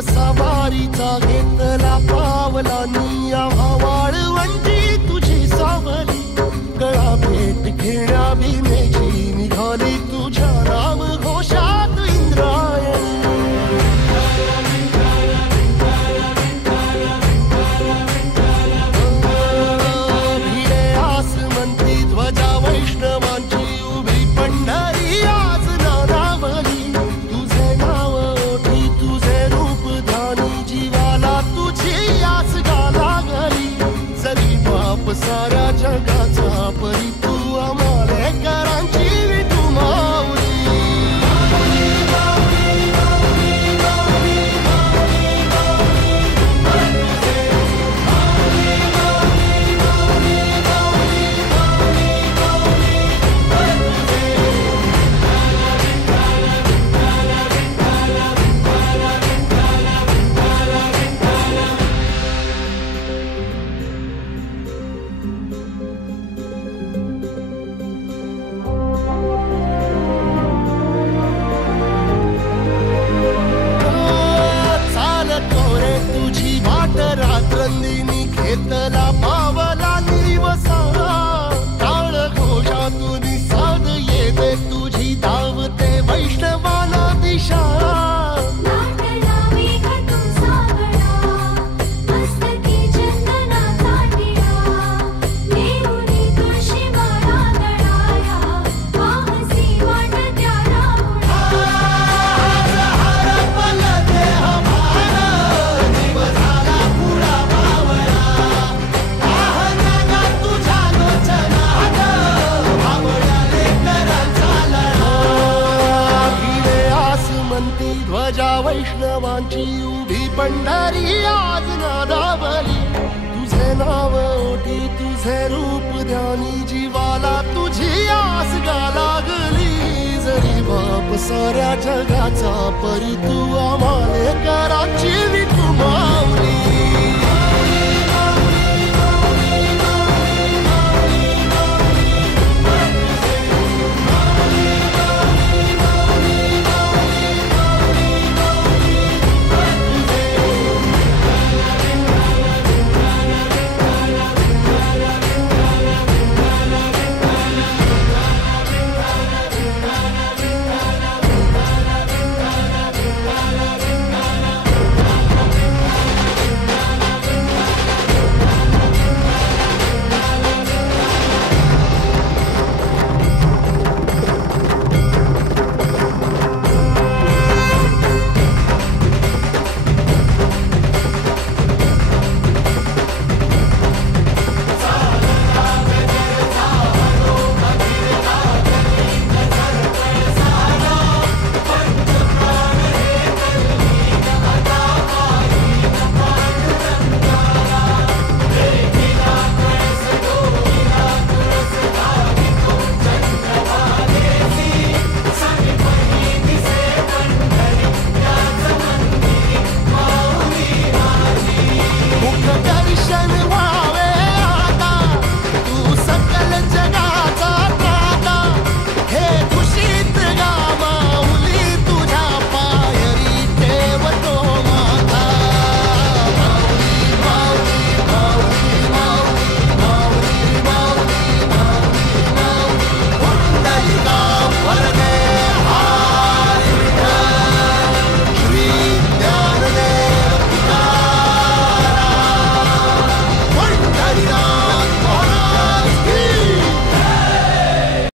सवारीचा घेतला पावला निया वाळवंटी तुझी सावली गळा भेट घेण्या भीमेची निघाली तुझ्या राम घोषात इंद्रायणी भिडे आसमंती ध्वजा वैष्णवांची उभी पंढरी आज नारावली तुझे नाव ओठी तुझे रूप ध्यानी जीवाला तुझी आस गा लागली जरी बाप साऱ्या जगाचा परी तू आमालेकरांची विठू माऊली रात्रंदिनी घेतला पावला दिवसा टाळ घोषातून साध येते तुझी धावते वैष्णवाला दिशा ध्वजा वैष्णवांची उभी पंढरी आज नादावली तुझे नाव ओठी तुझे रूप ध्यानी जीवाला तुझी आस गा लागली जरी बाप साऱ्या जगाचा परी तू आमालेकरांची विठू माऊली